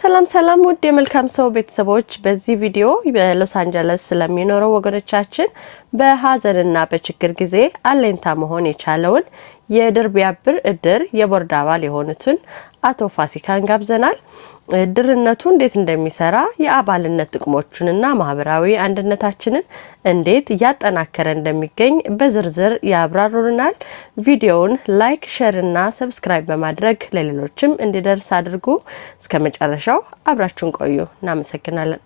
ሰላም ሰላም ውድ የመልካም ሰው ቤተሰቦች በዚህ ቪዲዮ በሎስ አንጀለስ ስለሚኖረው ወገኖቻችን በሐዘንና በችግር ጊዜ አለኝታ መሆን የቻለውን የድር ቢያብር እድር የቦርድ አባል የሆኑትን አቶ ፋሲካን ጋብዘናል። እድርነቱ እንዴት እንደሚሰራ የአባልነት ጥቅሞቹንና ማህበራዊ አንድነታችንን እንዴት ያጠናከረ እንደሚገኝ በዝርዝር ያብራሩልናል። ቪዲዮውን ላይክ፣ ሼር እና ሰብስክራይብ በማድረግ ለሌሎችም እንዲደርስ አድርጉ። እስከመጨረሻው አብራችሁን ቆዩ። እናመሰግናለን።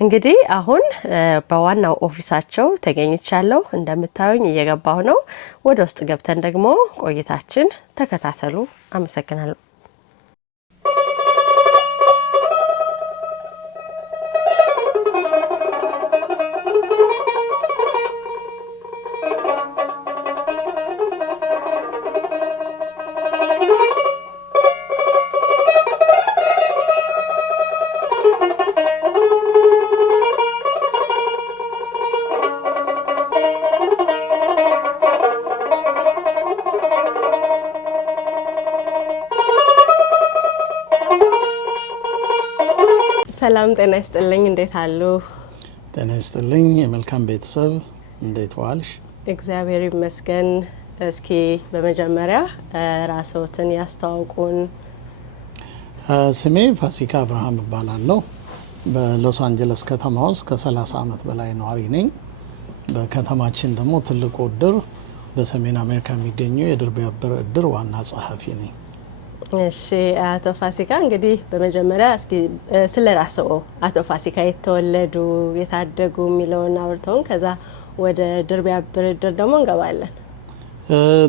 እንግዲህ አሁን በዋናው ኦፊሳቸው ተገኝቻለሁ። እንደምታዩኝ እየገባሁ ነው። ወደ ውስጥ ገብተን ደግሞ ቆይታችን ተከታተሉ። አመሰግናለሁ። ሰላም ጤና ይስጥልኝ። እንዴት አሉ? ጤና ይስጥልኝ። የመልካም ቤተሰብ እንዴት ዋልሽ? እግዚአብሔር ይመስገን። እስኪ በመጀመሪያ ራስዎትን ያስተዋውቁን። ስሜ ፋሲካ አብርሃም እባላለሁ። በሎስ አንጀለስ ከተማ ውስጥ ከ30 ዓመት በላይ ነዋሪ ነኝ። በከተማችን ደግሞ ትልቁ እድር በሰሜን አሜሪካ የሚገኘው የድር ቢያብር እድር ዋና ጸሐፊ ነኝ። እሺ አቶ ፋሲካ እንግዲህ በመጀመሪያ እስኪ ስለ ራስዎ አቶ ፋሲካ የተወለዱ የታደጉ የሚለውን አውርተውን ከዛ ወደ ድር ቢያብር እድር ደግሞ እንገባለን።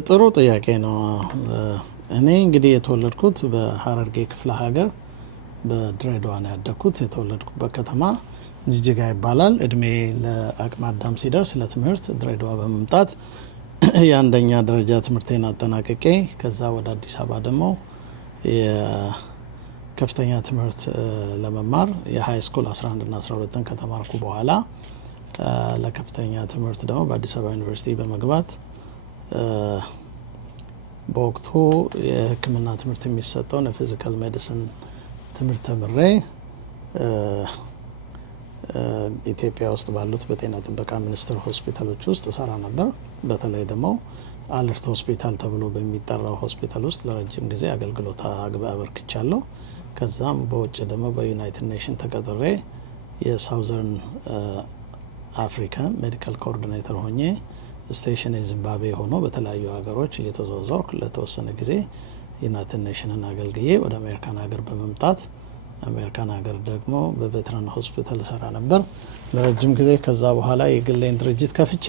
ጥሩ ጥያቄ ነው። እኔ እንግዲህ የተወለድኩት በሐረርጌ ክፍለ ሀገር በድሬዳዋ ነው ያደግኩት። የተወለድኩበት ከተማ ጅጅጋ ይባላል። እድሜ ለአቅመ አዳም ሲደርስ ለትምህርት ድሬዳዋ በመምጣት የአንደኛ ደረጃ ትምህርቴን አጠናቅቄ ከዛ ወደ አዲስ አበባ ደግሞ የከፍተኛ ትምህርት ለመማር የሃይ ስኩል 11 እና 12ን ከተማርኩ በኋላ ለከፍተኛ ትምህርት ደግሞ በአዲስ አበባ ዩኒቨርሲቲ በመግባት በወቅቱ የሕክምና ትምህርት የሚሰጠውን የፊዚካል ሜዲሲን ትምህርት ተምሬ ኢትዮጵያ ውስጥ ባሉት በጤና ጥበቃ ሚኒስቴር ሆስፒታሎች ውስጥ እሰራ ነበር። በተለይ ደግሞ አለርት ሆስፒታል ተብሎ በሚጠራው ሆስፒታል ውስጥ ለረጅም ጊዜ አገልግሎት አበርክቻለሁ። ከዛም በውጭ ደግሞ በዩናይትድ ኔሽን ተቀጥሬ የሳውዘርን አፍሪካ ሜዲካል ኮኦርዲኔተር ሆኜ ስቴሽን የዚምባብዌ ሆኖ በተለያዩ ሀገሮች እየተዘዋወርኩ ለተወሰነ ጊዜ ዩናይትድ ኔሽንን አገልግዬ ወደ አሜሪካን ሀገር በመምጣት አሜሪካን ሀገር ደግሞ በቬትራን ሆስፒታል ሰራ ነበር ለረጅም ጊዜ። ከዛ በኋላ የግሌን ድርጅት ከፍቼ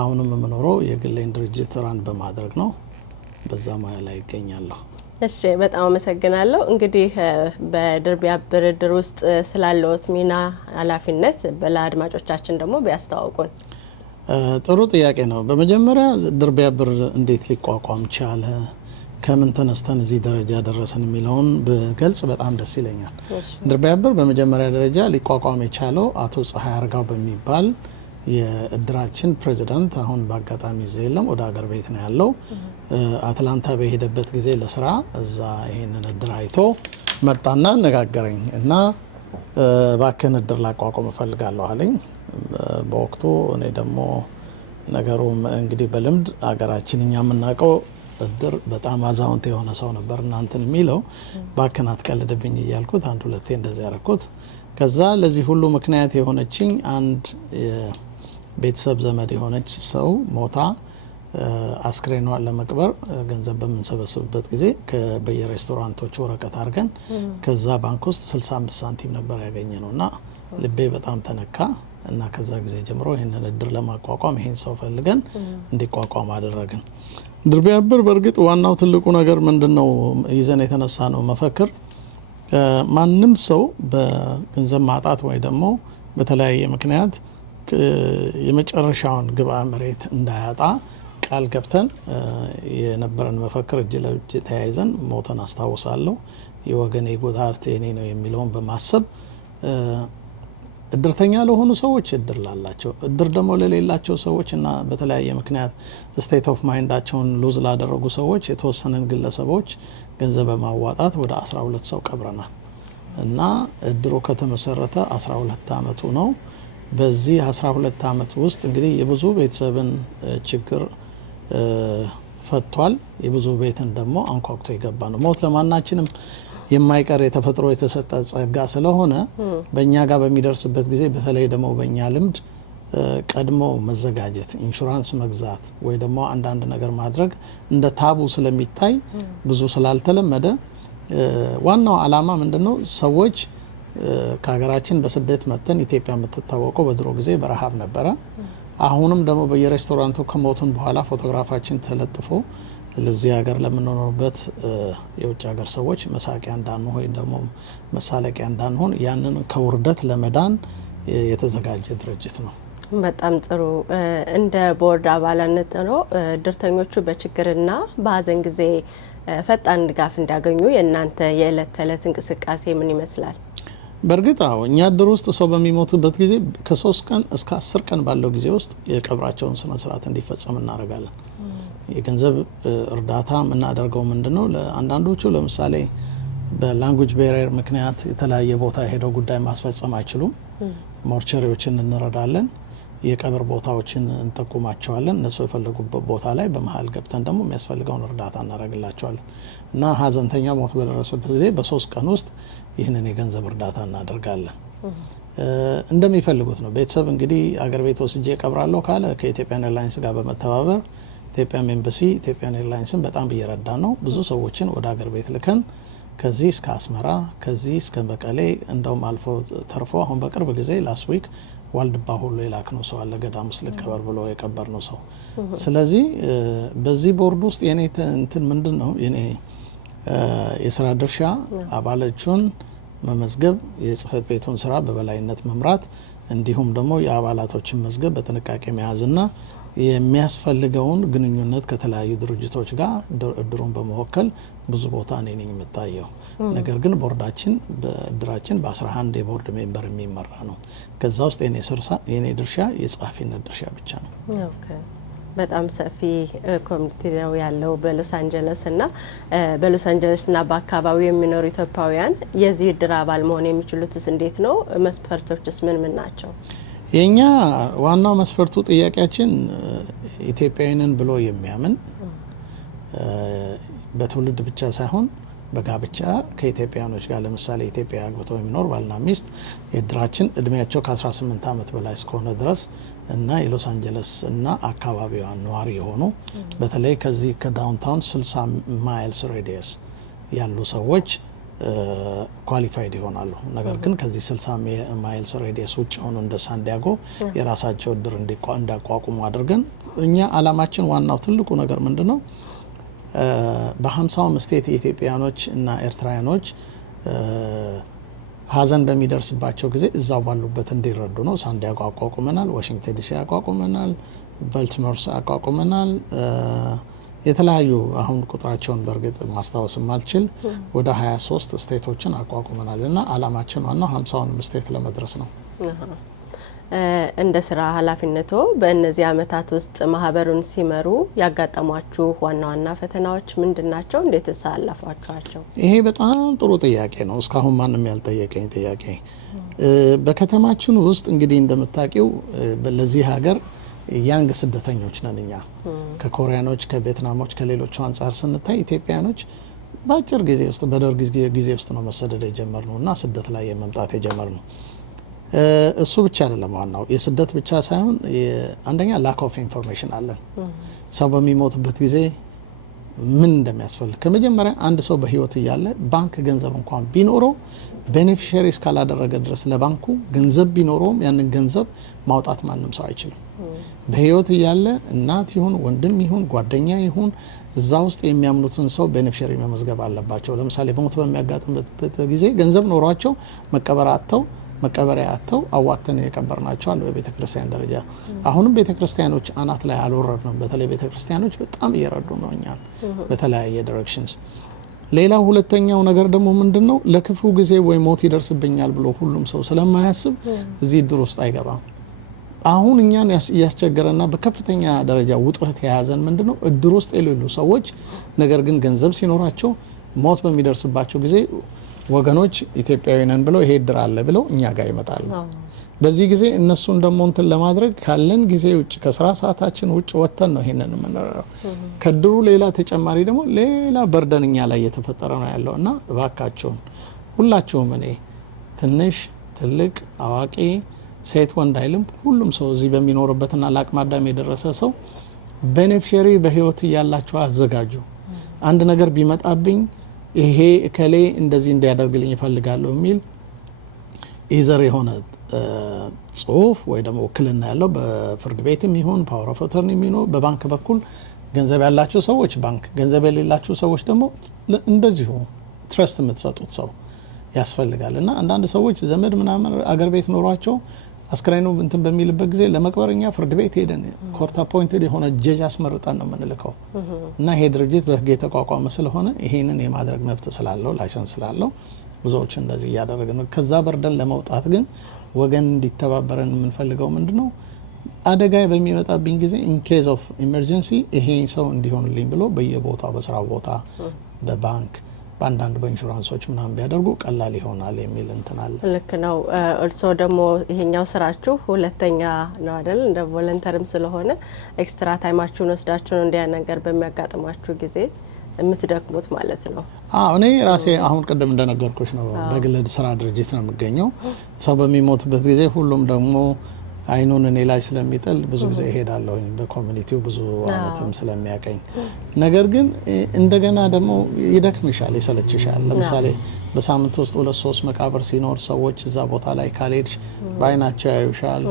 አሁንም የምኖረው የግሌን ድርጅት ራን በማድረግ ነው። በዛ ሙያ ላይ ይገኛለሁ። እሺ በጣም አመሰግናለሁ። እንግዲህ በድር ቢያብር እድር ውስጥ ስላለዎት ሚና ኃላፊነት ለአድማጮቻችን ደግሞ ቢያስተዋውቁን። ጥሩ ጥያቄ ነው። በመጀመሪያ ድር ቢያብር እንዴት ሊቋቋም ቻለ፣ ከምን ተነስተን እዚህ ደረጃ ደረሰን የሚለውን በገልጽ በጣም ደስ ይለኛል። ድር ቢያብር በመጀመሪያ ደረጃ ሊቋቋም የቻለው አቶ ፀሐይ አርጋው በሚባል የእድራችን ፕሬዚዳንት አሁን በአጋጣሚ እዚህ የለም፣ ወደ ሀገር ቤት ነው ያለው። አትላንታ በሄደበት ጊዜ ለስራ እዛ ይሄንን እድር አይቶ መጣና አነጋገረኝ እና ባክን እድር ላቋቋም እፈልጋለሁ አለኝ። በወቅቱ እኔ ደግሞ ነገሩ እንግዲህ በልምድ ሀገራችን እኛ የምናውቀው እድር በጣም አዛውንት የሆነ ሰው ነበር እናንተን የሚለው ባክን አትቀልድብኝ እያልኩት አንድ ሁለቴ እንደዚህ ያደረኩት። ከዛ ለዚህ ሁሉ ምክንያት የሆነችኝ አንድ ቤተሰብ ዘመድ የሆነች ሰው ሞታ አስክሬኗን ለመቅበር ገንዘብ በምንሰበስብበት ጊዜ በየሬስቶራንቶቹ ወረቀት አድርገን ከዛ ባንክ ውስጥ 65 ሳንቲም ነበር ያገኘ ነውና ልቤ በጣም ተነካ። እና ከዛ ጊዜ ጀምሮ ይህንን እድር ለማቋቋም ይህን ሰው ፈልገን እንዲቋቋም አደረግን። ድር ቢያብር በእርግጥ ዋናው ትልቁ ነገር ምንድነው ይዘን የተነሳ ነው መፈክር ማንም ሰው በገንዘብ ማጣት ወይ ደግሞ በተለያየ ምክንያት የመጨረሻውን ግብአ መሬት እንዳያጣ ቃል ገብተን የነበረን መፈክር እጅ ለእጅ ተያይዘን ሞተን አስታውሳለሁ የወገኔ ጉዳት የኔ ነው የሚለውን በማሰብ እድርተኛ ለሆኑ ሰዎች እድር ላላቸው እድር ደግሞ ለሌላቸው ሰዎች እና በተለያየ ምክንያት ስቴት ኦፍ ማይንዳቸውን ሉዝ ላደረጉ ሰዎች የተወሰነን ግለሰቦች ገንዘብ በማዋጣት ወደ 12 ሰው ቀብረናል እና እድሩ ከተመሰረተ 12 አመቱ ነው። በዚህ 12 አመት ውስጥ እንግዲህ የብዙ ቤተሰብን ችግር ፈቷል። የብዙ ቤትን ደግሞ አንኳኩቶ የገባ ነው። ሞት ለማናችንም የማይቀር የተፈጥሮ የተሰጠ ጸጋ ስለሆነ በእኛ ጋር በሚደርስበት ጊዜ በተለይ ደግሞ በእኛ ልምድ ቀድሞ መዘጋጀት ኢንሹራንስ መግዛት ወይ ደግሞ አንዳንድ ነገር ማድረግ እንደ ታቡ ስለሚታይ ብዙ ስላልተለመደ ዋናው አላማ ምንድነው ሰዎች ከሀገራችን በስደት መተን ኢትዮጵያ የምትታወቀው በድሮ ጊዜ በረሃብ ነበረ። አሁንም ደግሞ በየሬስቶራንቱ ከሞቱን በኋላ ፎቶግራፋችን ተለጥፎ ለዚህ ሀገር ለምንኖርበት የውጭ ሀገር ሰዎች መሳቂያ እንዳንሆን ወይ ደግሞ መሳለቂያ እንዳንሆን ያንን ከውርደት ለመዳን የተዘጋጀ ድርጅት ነው። በጣም ጥሩ። እንደ ቦርድ አባላነት ነው እድርተኞቹ በችግርና በሀዘን ጊዜ ፈጣን ድጋፍ እንዲያገኙ የእናንተ የዕለት ተዕለት እንቅስቃሴ ምን ይመስላል? በእርግጥ እኛ እድር ውስጥ ሰው በሚሞቱበት ጊዜ ከ3 ቀን እስከ 10 ቀን ባለው ጊዜ ውስጥ የቀብራቸውን ስነ ስርዓት እንዲፈጸም እናደርጋለን። የገንዘብ እርዳታ የምናደርገው ምንድነው ለአንዳንዶቹ ለምሳሌ በላንጉዌጅ ቤሪየር ምክንያት የተለያየ ቦታ ሄደው ጉዳይ ማስፈጸም አይችሉም። ሞርቸሪዎችን እንረዳለን። የቀብር ቦታዎችን እንጠቁማቸዋለን። እነሱ የፈለጉበት ቦታ ላይ በመሀል ገብተን ደግሞ የሚያስፈልገውን እርዳታ እናደርግላቸዋለን እና ሀዘንተኛ ሞት በደረሰበት ጊዜ በ3 ቀን ውስጥ ይህንን የገንዘብ እርዳታ እናደርጋለን። እንደሚፈልጉት ነው። ቤተሰብ እንግዲህ አገር ቤት ወስጄ ቀብራለሁ ካለ ከኢትዮጵያን ኤርላይንስ ጋር በመተባበር ኢትዮጵያን ኤምባሲ ኢትዮጵያን ኤርላይንስን በጣም እየረዳ ነው። ብዙ ሰዎችን ወደ አገር ቤት ልከን ከዚህ እስከ አስመራ ከዚህ እስከ መቀሌ እንደውም አልፎ ተርፎ አሁን በቅርብ ጊዜ ላስት ዊክ ዋልድባ ሁሉ የላክ ነው ሰው አለ ገዳም ውስጥ ልቀበር ብሎ የቀበር ነው ሰው። ስለዚህ በዚህ ቦርድ ውስጥ የኔ እንትን ምንድን ነው የኔ የስራ ድርሻ አባላቹን መመዝገብ፣ የጽህፈት ቤቱን ስራ በበላይነት መምራት እንዲሁም ደግሞ የአባላቶችን መዝገብ በጥንቃቄ መያዝና የሚያስፈልገውን ግንኙነት ከተለያዩ ድርጅቶች ጋር እድሩን በመወከል ብዙ ቦታ እኔ ነኝ የምታየው። ነገር ግን ቦርዳችን በእድራችን በ11 የቦርድ ሜምበር የሚመራ ነው። ከዛ ውስጥ የኔ ድርሻ የጸሐፊነት ድርሻ ብቻ ነው። በጣም ሰፊ ኮሚኒቲ ነው ያለው በሎስ አንጀለስ እና በሎስ አንጀለስ እና በአካባቢው የሚኖሩ ኢትዮጵያውያን የዚህ እድር አባል መሆን የሚችሉትስ እንዴት ነው? መስፈርቶችስ ምን ምን ናቸው? የኛ ዋናው መስፈርቱ ጥያቄያችን ኢትዮጵያዊንን ብሎ የሚያምን በትውልድ ብቻ ሳይሆን በጋብቻ ከኢትዮጵያኖች ጋር ለምሳሌ ኢትዮጵያ አግብተው የሚኖር ባልና ሚስት የእድራችን እድሜያቸው ከ18 ዓመት በላይ እስከሆነ ድረስ እና የሎስ አንጀለስ እና አካባቢዋ ነዋሪ የሆኑ በተለይ ከዚህ ከዳውንታውን 60 ማይልስ ሬዲየስ ያሉ ሰዎች ኳሊፋይድ ይሆናሉ። ነገር ግን ከዚህ 60 ማይልስ ሬዲየስ ውጭ ሆኖ እንደ ሳንዲያጎ የራሳቸው እድር እንዲያቋቁሙ አድርገን እኛ አላማችን ዋናው ትልቁ ነገር ምንድነው በ50 ስቴት የኢትዮጵያኖች እና ኤርትራውያኖች ሀዘን በሚደርስባቸው ጊዜ እዛው ባሉበት እንዲረዱ ነው። ሳንዲያጎ አቋቁመናል፣ ዋሽንግተን ዲሲ አቋቁመናል፣ ባልቲሞር አቋቁመናል። የተለያዩ አሁን ቁጥራቸውን በእርግጥ ማስታወስ ማልችል ወደ 23 ስቴቶችን አቋቁመናል እና አላማችን ዋናው 50 ስቴት ለመድረስ ነው። እንደ ስራ ኃላፊነቶ በእነዚህ አመታት ውስጥ ማህበሩን ሲመሩ ያጋጠሟችሁ ዋና ዋና ፈተናዎች ምንድናቸው? እንዴት ተሳለፋችኋቸው? ይሄ በጣም ጥሩ ጥያቄ ነው። እስካሁን ማንም ያልጠየቀኝ ጥያቄ። በከተማችን ውስጥ እንግዲህ እንደምታውቂው ለዚህ ሀገር ያንግ ስደተኞች ነን እኛ። ከኮሪያኖች፣ ከቪየትናሞች፣ ከሌሎቹ አንጻር ስንታይ ኢትዮጵያኖች በአጭር ጊዜ ውስጥ በደርግ ጊዜ ውስጥ ነው መሰደድ የጀመርነው እና ስደት ላይ የመምጣት የጀመርነው። እሱ ብቻ አይደለም ዋናው የስደት ብቻ ሳይሆን አንደኛ ላክ ኦፍ ኢንፎርሜሽን አለን። ሰው በሚሞትበት ጊዜ ምን እንደሚያስፈልግ ከመጀመሪያ አንድ ሰው በህይወት እያለ ባንክ ገንዘብ እንኳን ቢኖረው ቤኔፊሻሪ እስካላደረገ ድረስ ለባንኩ ገንዘብ ቢኖረውም ያንን ገንዘብ ማውጣት ማንም ሰው አይችልም። በህይወት እያለ እናት ይሁን ወንድም ይሁን ጓደኛ ይሁን እዛ ውስጥ የሚያምኑትን ሰው ቤኔፊሻሪ መመዝገብ አለባቸው። ለምሳሌ በሞት በሚያጋጥምበት ጊዜ ገንዘብ ኖሯቸው መቀበሪያ አጥተው አዋተን የቀበርናቸው አለ በቤተ ክርስቲያን ደረጃ። አሁንም ቤተ ክርስቲያኖች አናት ላይ አልወረድንም። በተለይ ቤተ ክርስቲያኖች በጣም እየረዱ ነው እኛን በተለያየ ዳይሬክሽንስ። ሌላው ሁለተኛው ነገር ደግሞ ምንድነው ለክፉ ጊዜ ወይ ሞት ይደርስብኛል ብሎ ሁሉም ሰው ስለማያስብ እዚህ እድር ውስጥ አይገባም። አሁን እኛን ያስቸገረና በከፍተኛ ደረጃ ውጥረት የያዘን ምንድነው እድር ውስጥ የሌሉ ሰዎች ነገር ግን ገንዘብ ሲኖራቸው ሞት በሚደርስባቸው ጊዜ ወገኖች ኢትዮጵያዊ ነን ብለው ይሄ እድር አለ ብለው እኛ ጋር ይመጣሉ። በዚህ ጊዜ እነሱን ደግሞ እንትን ለማድረግ ካለን ጊዜ ውጭ ከስራ ሰዓታችን ውጭ ወጥተን ነው ይሄንን የምንረዳው። ከድሩ ሌላ ተጨማሪ ደግሞ ሌላ በርደን እኛ ላይ እየተፈጠረ ነው ያለው እና እባካችሁን ሁላችሁም እኔ ትንሽ ትልቅ አዋቂ ሴት ወንድ አይልም ሁሉም ሰው እዚህ በሚኖርበትና ለአቅመ አዳም የደረሰ ሰው ቤኔፊሻሪ በህይወት ያላችሁ አዘጋጁ። አንድ ነገር ቢመጣብኝ ይሄ እከሌ እንደዚህ እንዲያደርግልኝ ይፈልጋለሁ የሚል ኢዘር የሆነ ጽሁፍ ወይ ደግሞ ውክልና ያለው በፍርድ ቤትም ይሁን ፓወር ኦፍ አተርኒ የሚሆን በባንክ በኩል ገንዘብ ያላችሁ ሰዎች ባንክ፣ ገንዘብ የሌላችሁ ሰዎች ደግሞ እንደዚሁ ትረስት የምትሰጡት ሰው ያስፈልጋል። እና አንዳንድ ሰዎች ዘመድ ምናምን አገር ቤት ኖሯቸው አስክሬኑ እንትን በሚልበት ጊዜ ለመቅበርኛ ፍርድ ቤት ሄደን ኮርት አፖይንትድ የሆነ ጀጅ አስመርጠን ነው የምንልከው። እና ይሄ ድርጅት በህግ የተቋቋመ ስለሆነ ይሄንን የማድረግ መብት ስላለው ላይሰንስ ስላለው ብዙዎች እንደዚህ እያደረግን ነው። ከዛ በርደን ለመውጣት ግን ወገን እንዲተባበረን የምንፈልገው ምንድነው አደጋ በሚመጣብኝ ጊዜ ኢን ኬዝ ኦፍ ኢመርጀንሲ ይሄ ሰው እንዲሆንልኝ ብሎ በየቦታው በስራ ቦታ በባንክ በአንዳንድ በኢንሹራንሶች ምናምን ቢያደርጉ ቀላል ይሆናል የሚል እንትን አለ። ልክ ነው። እርሶ ደግሞ ይሄኛው ስራችሁ ሁለተኛ ነው አይደል? እንደ ቮለንተርም ስለሆነ ኤክስትራ ታይማችሁን ወስዳችሁ ነው እንዲያ ነገር በሚያጋጥማችሁ ጊዜ የምትደክሙት ማለት ነው። እኔ ራሴ አሁን ቅድም እንደነገርኩሽ ነው በግል ስራ ድርጅት ነው የምገኘው። ሰው በሚሞትበት ጊዜ ሁሉም ደግሞ አይኑን እኔ ላይ ስለሚጥል ብዙ ጊዜ እሄዳለሁ በኮሚኒቲው ብዙ አመትም ስለሚያቀኝ። ነገር ግን እንደገና ደግሞ ይደክምሻል፣ ይሰለችሻል። ለምሳሌ በሳምንት ውስጥ 2-3 መቃብር ሲኖር ሰዎች እዛ ቦታ ላይ ካልሄድሽ በአይናቸው ያዩሻል።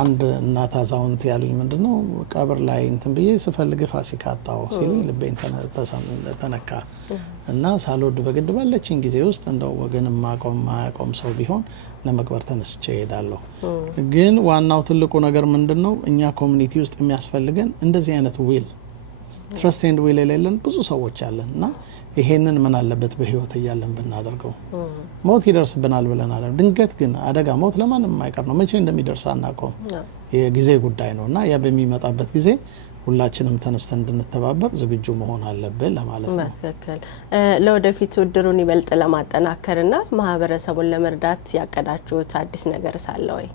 አንድ እናት አዛውንት ያሉኝ ምንድነው ቀብር ላይ እንትን ብዬ ስፈልግ ፋሲካ አጣው ሲሉኝ ልቤን ተነካ እና ሳልወድ በግድ ባለችኝ ጊዜ ውስጥ እንደው ወገን ማቆም ሰው ቢሆን ለመቅበር ተነስቼ እሄዳለሁ። ግን ዋናው ትልቁ ነገር ምንድነው እኛ ኮሚኒቲ ውስጥ የሚያስፈልገን እንደዚህ አይነት ዊል ትረስት ኤንድ ዊል የሌለን ብዙ ሰዎች አለን እና ይሄንን ምን አለበት በህይወት እያለን ብናደርገው። ሞት ይደርስብናል ብለናል። ድንገት ግን አደጋ ሞት ለማንም የማይቀር ነው። መቼ እንደሚደርስ አናውቀውም። የጊዜ ጉዳይ ነው እና ያ በሚመጣበት ጊዜ ሁላችንም ተነስተን እንድንተባበር ዝግጁ መሆን አለብን ለማለት ነው። በትክክል። ለወደፊቱ እድሩን ይበልጥ ለማጠናከርና ማህበረሰቡን ለመርዳት ያቀዳችሁት አዲስ ነገር ሳለ ወይ?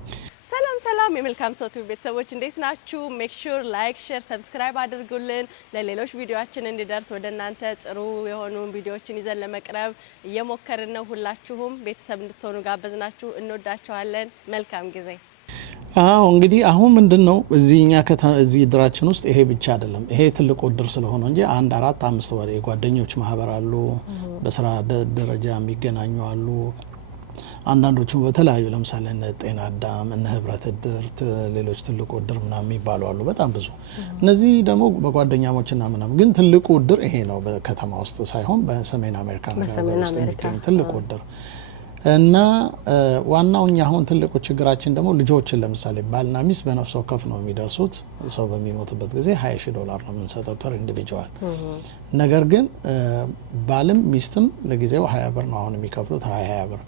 ሰላም የመልካም ሰው ቲቪ ቤተሰቦች እንዴት ናችሁ? ሜክ ሹር ላይክ፣ ሼር፣ ሰብስክራይብ አድርጉልን። ለሌሎች ቪዲዮአችን እንዲደርስ ወደ እናንተ ጥሩ የሆኑ ቪዲዮዎችን ይዘን ለመቅረብ እየሞከርን ነው። ሁላችሁም ቤተሰብ እንድትሆኑ ጋበዝናችሁ። እንወዳችኋለን። መልካም ጊዜ። እንግዲህ አሁን ምንድነው እዚህ እድራችን ውስጥ ይሄ ብቻ አይደለም። ይሄ ትልቁ እድር ስለሆነ እንጂ 1-4-5 ወደ ጓደኞች ማህበር አሉ፣ በስራ ደረጃ የሚገናኙ አሉ። አንዳንዶቹ በተለያዩ ለምሳሌ ጤና አዳም እና ህብረት እድር ሌሎች ትልቁ እድር ምናምን የሚባሉ አሉ። በጣም ብዙ እነዚህ ደግሞ በጓደኛሞችና ምናምን። ግን ትልቁ እድር ይሄ ነው። በከተማ ውስጥ ሳይሆን በሰሜን አሜሪካ ውስጥ የሚገኝ ትልቁ እድር እና ዋናው እኛ አሁን ትልቁ ችግራችን ደግሞ ልጆችን ለምሳሌ ባልና ሚስት በነፍስ ወከፍ ነው የሚደርሱት። ሰው በሚሞትበት ጊዜ $20,000 ነው የምንሰጠው ፐር ኢንዲቪጁዋል። ነገር ግን ባልም ሚስትም ለጊዜው 20 ብር ነው አሁን የሚከፍሉት 20 ብር።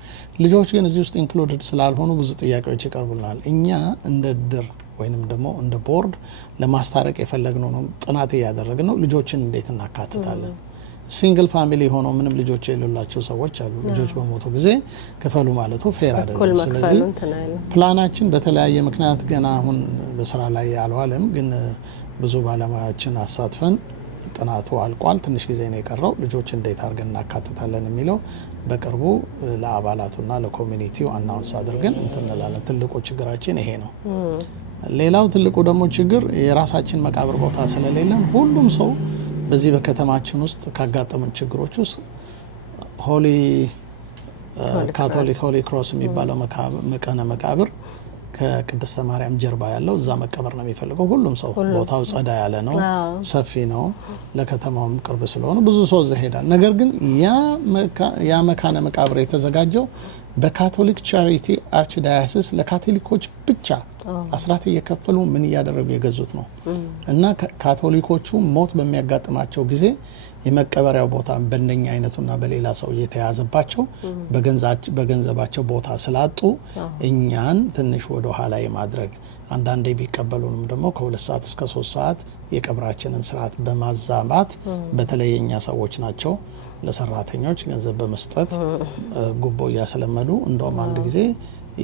ልጆች ግን እዚህ ውስጥ ኢንክሉድድ ስላልሆኑ ብዙ ጥያቄዎች ይቀርቡልናል። እኛ እንደ እድር ወይንም ደግሞ እንደ ቦርድ ለማስታረቅ የፈለግነው ነው ጥናት እያደረግን ነው። ልጆችን እንዴት እናካትታለን? ሲንግል ፋሚሊ ሆኖ ምንም ልጆች የሌላቸው ሰዎች አሉ። ልጆች በሞቱ ጊዜ ክፈሉ ማለቱ ፌር አይደለም። ስለዚህ ፕላናችን በተለያየ ምክንያት ገና አሁን በስራ ላይ አልዋለም፣ ግን ብዙ ባለሙያዎችን አሳትፈን ጥናቱ አልቋል። ትንሽ ጊዜ ነው የቀረው። ልጆች እንዴት አድርገን እናካትታለን የሚለው በቅርቡ ለአባላቱና ለኮሚኒቲው አናውንስ አድርገን እንትንላለን። ትልቁ ችግራችን ይሄ ነው። ሌላው ትልቁ ደግሞ ችግር የራሳችን መቃብር ቦታ ስለሌለን ሁሉም ሰው በዚህ በከተማችን ውስጥ ካጋጠሙን ችግሮች ውስጥ ሆሊ ካቶሊክ ሆሊ ክሮስ የሚባለው መካነ መቃብር ከቅድስተ ማርያም ጀርባ ያለው እዛ መቀበር ነው የሚፈልገው ሁሉም ሰው። ቦታው ጸዳ ያለ ነው፣ ሰፊ ነው፣ ለከተማውም ቅርብ ስለሆነ ብዙ ሰው እዛ ሄዳል። ነገር ግን ያ መካነ መቃብር የተዘጋጀው በካቶሊክ ቻሪቲ አርች ዳያሲስ ለካቶሊኮች ብቻ አስራት እየከፈሉ ምን እያደረጉ የገዙት ነው። እና ካቶሊኮቹ ሞት በሚያጋጥማቸው ጊዜ የመቀበሪያው ቦታ በእንደኛ አይነቱና በሌላ ሰው እየተያዘባቸው በገንዘባቸው ቦታ ስላጡ እኛን ትንሽ ወደ ኋላ የማድረግ አንዳንዴ ቢቀበሉንም ደግሞ ከ2 ሰዓት እስከ 3 ሰዓት የቀብራችንን ስርዓት በማዛባት በተለይ የኛ ሰዎች ናቸው ለሰራተኞች ገንዘብ በመስጠት ጉቦ እያስለመዱ እንደውም አንድ ጊዜ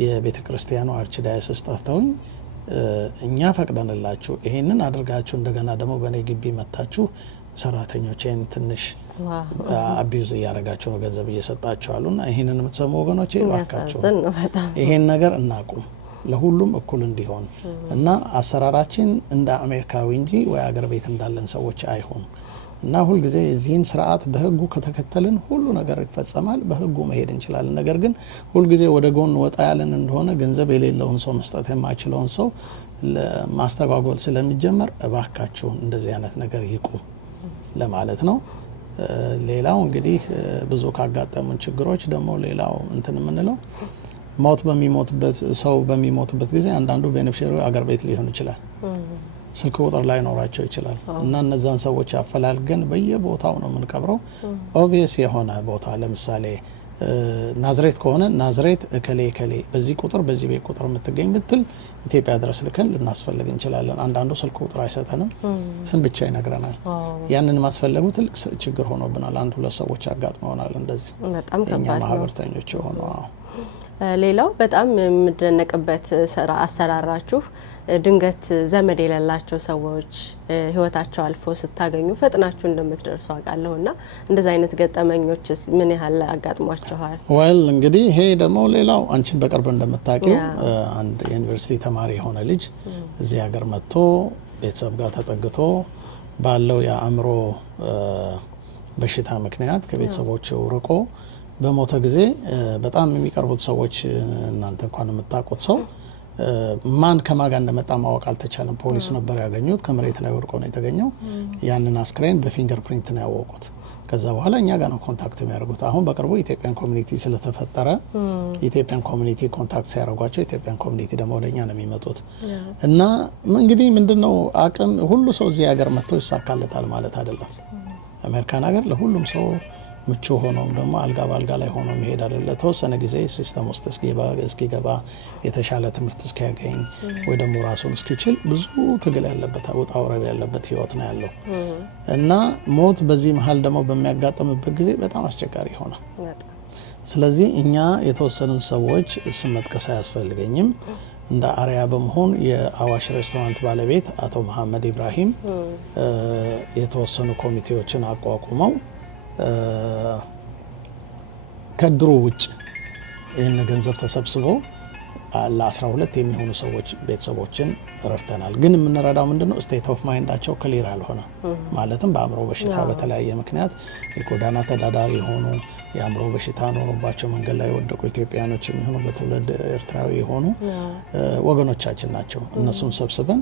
የቤተ ክርስቲያኑ አርች ዳያሲስ ጠርተውኝ እኛ ፈቅደንላችሁ ይሄንን አድርጋችሁ እንደገና ደግሞ በኔ ግቢ መታችሁ ሰራተኞችን ትንሽ አቢዩዝ እያደረጋችሁ ነው ገንዘብ እየሰጣችሁ አሉና ይሄንን የምትሰሙ ወገኖቼ እባካችሁ ይሄን ነገር እናቁም ለሁሉም እኩል እንዲሆን እና አሰራራችን እንደ አሜሪካዊ እንጂ ወይ አገር ቤት እንዳለን ሰዎች አይሆን እና ሁሉ ጊዜ እዚህን ስርዓት በህጉ ከተከተልን ሁሉ ነገር ይፈጸማል፣ በህጉ መሄድ እንችላለን። ነገር ግን ሁሉ ጊዜ ወደ ጎን ወጣ ያለን እንደሆነ ገንዘብ የሌለውን ሰው መስጠት የማይችለውን ሰው ለማስተጓጎል ስለሚጀመር እባካችሁ እንደዚህ አይነት ነገር ይቁም ለማለት ነው። ሌላው እንግዲህ ብዙ ካጋጠሙን ችግሮች ደግሞ ሌላው እንትን የምንለው ሞት በሚሞትበት ሰው በሚሞትበት ጊዜ አንዳንዱ ቤኔፊሻሪ አገር ቤት ሊሆን ይችላል፣ ስልክ ቁጥር ላይ ኖራቸው ይችላል እና እነዛን ሰዎች አፈላልገን በየቦታው ነው የምንቀብረው። ኦብቪየስ የሆነ ቦታ ለምሳሌ ናዝሬት ከሆነ ናዝሬት እከሌ በዚህ ቁጥር በዚህ ቤት ቁጥር የምትገኝ ብትል ኢትዮጵያ ድረስ ልከን ልናስፈልግ እንችላለን። አንዳንዱ ስልክ ቁጥር አይሰጠንም፣ ስም ብቻ ይነግረናል። ያንን ማስፈለጉ ትልቅ ችግር ሆኖብናል። 1-2 ሰዎች አጋጥመውናል እንደዚህ የኛ ማህበርተኞች የሆኑ። ሌላው በጣም የምደነቅበት አሰራራችሁ ድንገት ዘመድ የሌላቸው ሰዎች ህይወታቸው አልፎ ስታገኙ ፈጥናችሁ እንደምትደርሱ አውቃለሁና እንደዚህ አይነት ገጠመኞችስ ምን ያህል አጋጥሟችኋል? ወል እንግዲህ ይሄ ደግሞ ሌላው አንቺን በቅርብ እንደምታውቂው አንድ የዩኒቨርሲቲ ተማሪ የሆነ ልጅ እዚህ ሀገር መጥቶ ቤተሰብ ጋር ተጠግቶ ባለው የአእምሮ በሽታ ምክንያት ከቤተሰቦቹ ርቆ በሞተ ጊዜ በጣም የሚቀርቡት ሰዎች እናንተ እንኳን የምታውቁት ሰው ማን ከማጋ እንደመጣ ማወቅ አልተቻለም። ፖሊስ ነበር ያገኙት፣ ከመሬት ላይ ወድቆ ነው የተገኘው። ያንን አስክሬን በፊንገር ፕሪንት ነው ያወቁት። ከዛ በኋላ እኛ ጋር ነው ኮንታክት የሚያደርጉት። አሁን በቅርቡ ኢትዮጵያን ኮሚኒቲ ስለተፈጠረ ኢትዮጵያን ኮሚኒቲ ኮንታክት ሲያደርጓቸው ኢትዮጵያን ኮሚኒቲ ደግሞ ወደኛ ነው የሚመጡት። እና እንግዲህ ምንድነው አቅም ሁሉ ሰው እዚህ ሀገር መጥቶ ይሳካለታል ማለት አይደለም። አሜሪካን ሀገር ለሁሉም ሰው ምቹ ሆኖም ደግሞ አልጋ ባልጋ ላይ ሆኖ መሄድ አይደለም። ለተወሰነ ጊዜ ሲስተም ውስጥ እስኪገባ የተሻለ ትምህርት እስኪያገኝ ወይ ደግሞ ራሱን እስኪችል ብዙ ትግል ያለበት ውጣ ውረድ ያለበት ህይወት ነው ያለው እና ሞት በዚህ መሀል ደግሞ በሚያጋጥምበት ጊዜ በጣም አስቸጋሪ ሆነ። ስለዚህ እኛ የተወሰኑ ሰዎች ስም መጥቀስ አያስፈልገኝም እንደ አሪያ በመሆን የአዋሽ ሬስቶራንት ባለቤት አቶ መሐመድ ኢብራሂም የተወሰኑ ኮሚቴዎችን አቋቁመው ከድሮ ውጭ ይህን ገንዘብ ተሰብስቦ ለ12 የሚሆኑ ሰዎች ቤተሰቦችን ረድተናል። ግን የምንረዳው ምንድነው ስቴት ኦፍ ማይንዳቸው ክሊር አልሆነ ማለትም በአእምሮ በሽታ በተለያየ ምክንያት የጎዳና ተዳዳሪ የሆኑ የአእምሮ በሽታ ኖሮባቸው መንገድ ላይ የወደቁ ኢትዮጵያኖች የሚሆኑ በትውልድ ኤርትራዊ የሆኑ ወገኖቻችን ናቸው። እነሱም ሰብስበን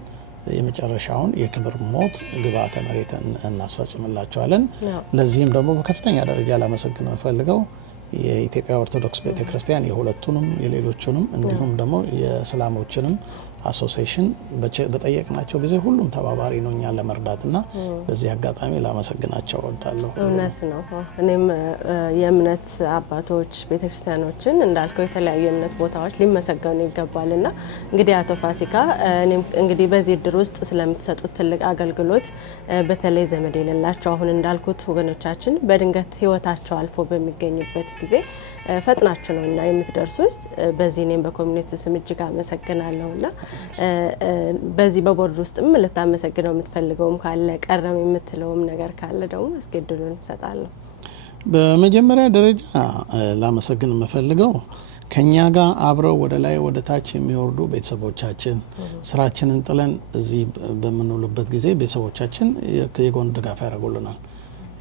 የመጨረሻውን የክብር ሞት ግብአተ መሬት እናስፈጽምላቸዋለን። ለዚህም ደግሞ በከፍተኛ ደረጃ ላመሰግን ፈልገው የኢትዮጵያ ኦርቶዶክስ ቤተክርስቲያን የሁለቱንም የሌሎቹንም እንዲሁም ደግሞ የእስላሞችንም አሶሲዬሽን በጠየቅናቸው ጊዜ ሁሉም ተባባሪ ነው እኛን ለመርዳትና በዚህ አጋጣሚ ላመሰግናቸው እወዳለሁ። እውነት ነው። እኔም የእምነት አባቶች ቤተክርስቲያኖችን እንዳልከው የተለያዩ የእምነት ቦታዎች ሊመሰገኑ ይገባልና እንግዲህ አቶ ፋሲካ እኔም እንግዲህ በዚህ እድር ውስጥ ስለምትሰጡት ትልቅ አገልግሎት በተለይ ዘመድ የሌላቸው አሁን እንዳልኩት ወገኖቻችን በድንገት ህይወታቸው አልፎ በሚገኝበት ጊዜ ፈጥናችሁ ነው እና የምትደርሱት። በዚህ እኔም በኮሚኒቲ ስም እጅግ አመሰግናለሁና በዚህ በቦርድ ውስጥም ልታመሰግነው የምትፈልገውም ካለ ቀረም የምትለውም ነገር ካለ ደግሞ አስገድሉን እንሰጣለሁ። በመጀመሪያ ደረጃ ላመሰግን የምፈልገው ከኛ ጋር አብረው ወደ ላይ ወደ ታች የሚወርዱ ቤተሰቦቻችን ስራችንን ጥለን እዚህ በመኖርበት ጊዜ ቤተሰቦቻችን የጎን ድጋፍ ያደርጉልናል።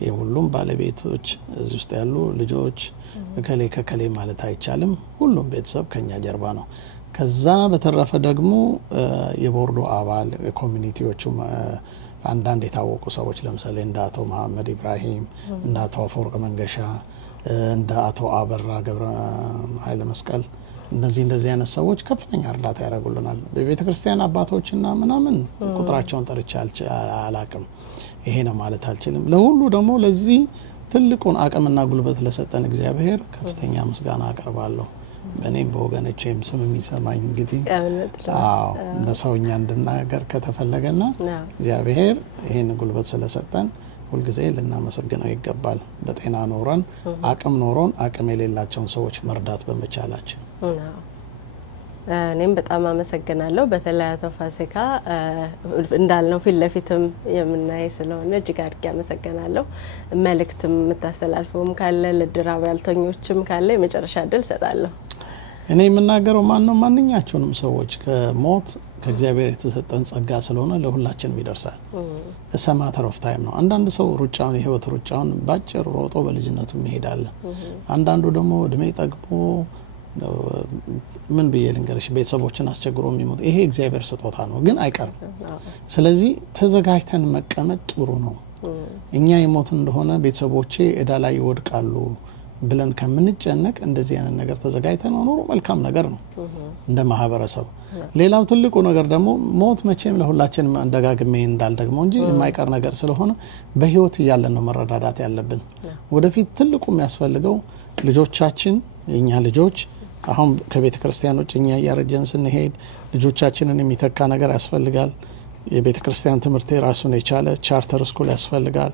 የሁሉም ባለቤቶች እዚህ ውስጥ ያሉ ልጆች ከከሌ ማለት አይቻልም። ሁሉም ቤተሰብ ከኛ ጀርባ ነው። ከዛ በተረፈ ደግሞ የቦርዱ አባል ኮሚኒቲዎቹ አንዳንድ የታወቁ ሰዎች ለምሳሌ እንደ አቶ መሐመድ ኢብራሂም፣ እንደ አቶ አፈወርቅ መንገሻ፣ እንደ አቶ አበራ ገብረ ኃይለ መስቀል እንደዚህ አይነት ሰዎች ከፍተኛ እርዳታ ያደርጉልናል። በቤተ ክርስቲያን አባቶችና ምናምን ቁጥራቸውን ጠርቼ አላቅም፣ ይሄ ነው ማለት አልችልም። ለሁሉ ደግሞ ለዚህ ትልቁን አቅምና ጉልበት ለሰጠን እግዚአብሔር ከፍተኛ ምስጋና አቀርባለሁ። በእኔም በወገኖቼም ስም የሚሰማኝ እንግዲህ እንደ ሰውኛ እንድናገር ከተፈለገና እግዚአብሔር ይህን ጉልበት ስለሰጠን ሁልጊዜ ልናመሰግነው ይገባል። በጤና ኖረን አቅም ኖሮን አቅም የሌላቸውን ሰዎች መርዳት በመቻላችን እኔም በጣም አመሰግናለሁ። በተለይ አቶ ፋሲካ እንዳልነው ፊት ለፊትም የምናይ ስለሆነ እጅግ አድርጌ አመሰግናለሁ። መልእክትም የምታስተላልፈውም ካለ ለድር አባልተኞችም ካለ የመጨረሻ እድል ሰጣለሁ። እኔ የምናገረው ማንኛቸውንም ሰዎች ከሞት ከእግዚአብሔር የተሰጠን ጸጋ ስለሆነ ለሁላችንም ይደርሳል። ማተር ኦፍ ታይም ነው። አንዳንድ ሰው ሩጫውን የህይወት ሩጫውን ባጭር ሮጦ በልጅነቱ ይሄዳል። አንዳንዱ ደግሞ እድሜ ጠግቦ ምን ብዬ ልንገርሽ ቤተሰቦችን አስቸግሮ የሚሞት ይሄ እግዚአብሔር ስጦታ ነው፣ ግን አይቀርም። ስለዚህ ተዘጋጅተን መቀመጥ ጥሩ ነው። እኛ የሞት እንደሆነ ቤተሰቦቼ እዳ ላይ ይወድቃሉ ብለን ከምንጨነቅ እንደዚህ አይነት ነገር ተዘጋጅተን ኖሮ መልካም ነገር ነው እንደ ማህበረሰብ። ሌላው ትልቁ ነገር ደግሞ ሞት መቼም ለሁላችንም ደጋግሜ እንዳልደግመው እንጂ የማይቀር ነገር ስለሆነ በህይወት እያለን ነው መረዳዳት ያለብን። ወደፊት ትልቁ የሚያስፈልገው ልጆቻችን የኛ ልጆች አሁን ከቤተ ክርስቲያኖች እኛ እያረጀን ስንሄድ ልጆቻችንን የሚተካ ነገር ያስፈልጋል። የቤተ ክርስቲያን ትምህርት ራሱን የቻለ ቻርተር ስኩል ያስፈልጋል።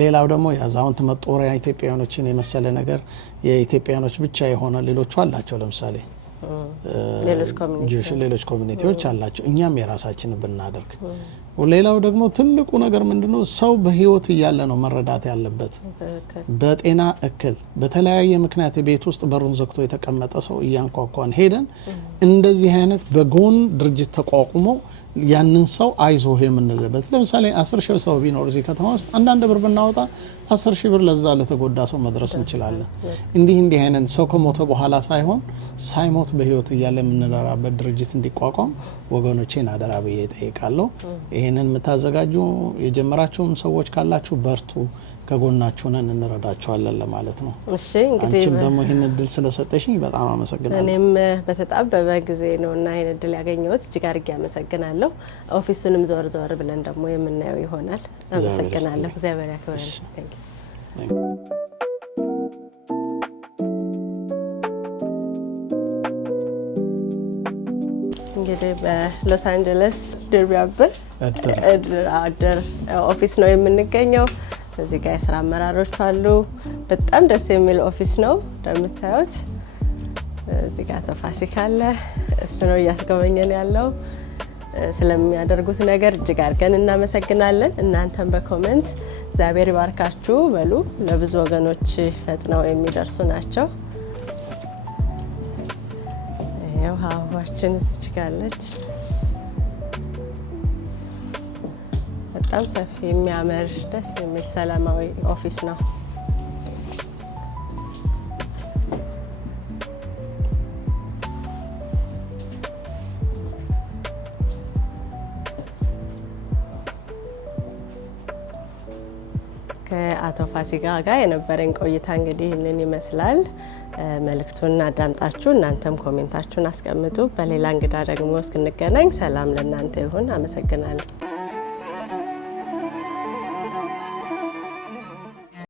ሌላው ደግሞ የአዛውንት መጦሪያ ኢትዮጵያውያኖችን የመሰለ ነገር የኢትዮጵያውያኖች ብቻ የሆነ ሌሎቹ አላቸው። ለምሳሌ ሌሎች ኮሚኒቲዎች አላቸው። እኛም የራሳችንን ብናደርግ። ሌላው ደግሞ ትልቁ ነገር ምንድነው? ሰው በህይወት እያለ ነው መረዳት ያለበት። በጤና እክል በተለያየ ምክንያት ቤት ውስጥ በሩን ዘግቶ የተቀመጠ ሰው እያንኳኳን ሄደን እንደዚህ አይነት በጎን ድርጅት ተቋቁሞ ያንን ሰው አይዞህ የምንልበት። ለምሳሌ 10,000 ሰው ቢኖር እዚህ ከተማ ውስጥ አንዳንድ ብር ብናወጣ 10,000 ብር ለዛ ለተጎዳ ሰው መድረስ እንችላለን። እንዲህ አይነት ሰው ከሞተ በኋላ ሳይሆን ሳይሞት በህይወት እያለ የምንራራበት ድርጅት እንዲቋቋም ወገኖቼን አደራ ብዬ እጠይቃለሁ። ይሄንን የምታዘጋጁ የጀመራችሁም ሰዎች ካላችሁ በርቱ፣ ከጎናችሁ ነን፣ እንረዳችኋለን ለማለት ነው። እሺ እንግዲህ አንቺም ደግሞ ይሄን እድል ስለሰጠሽኝ በጣም አመሰግናለሁ። እኔም በተጣበበ ጊዜ ነውና ይሄን እድል ያገኘሁት እጅግ አድርጌ አመሰግናለሁ። ኦፊሱንም ዘወር ብለን ደግሞ የምናየው ይሆናል። አመሰግናለሁ። እግዚአብሔር ያክብረን። እንግዲህ በሎስ አንጀለስ ድርቢያብር እድር ኦፊስ ነው የምንገኘው። እዚህ ጋር የስራ አመራሮች አሉ። በጣም ደስ የሚል ኦፊስ ነው እንደምታዩት። እዚህ ጋር ተፋሲካ አለ፣ እሱ ነው እያስጎበኘን ያለው። ስለሚያደርጉት ነገር እጅግ አድርገን እናመሰግናለን። እናንተም በኮሜንት እግዚአብሔር ይባርካችሁ በሉ። ለብዙ ወገኖች ፈጥነው የሚደርሱ ናቸው። ይሄው አበባችን እዚህ ጋር አለች። በጣም ሰፊ የሚያምር ደስ የሚል ሰላማዊ ኦፊስ ነው። ከአቶ ፋሲካ ጋር የነበረን ቆይታ እንግዲህ ይህንን ይመስላል። መልእክቱን አዳምጣችሁ እናንተም ኮሜንታችሁን አስቀምጡ። በሌላ እንግዳ ደግሞ እስክንገናኝ ሰላም ለእናንተ ይሁን። አመሰግናለሁ።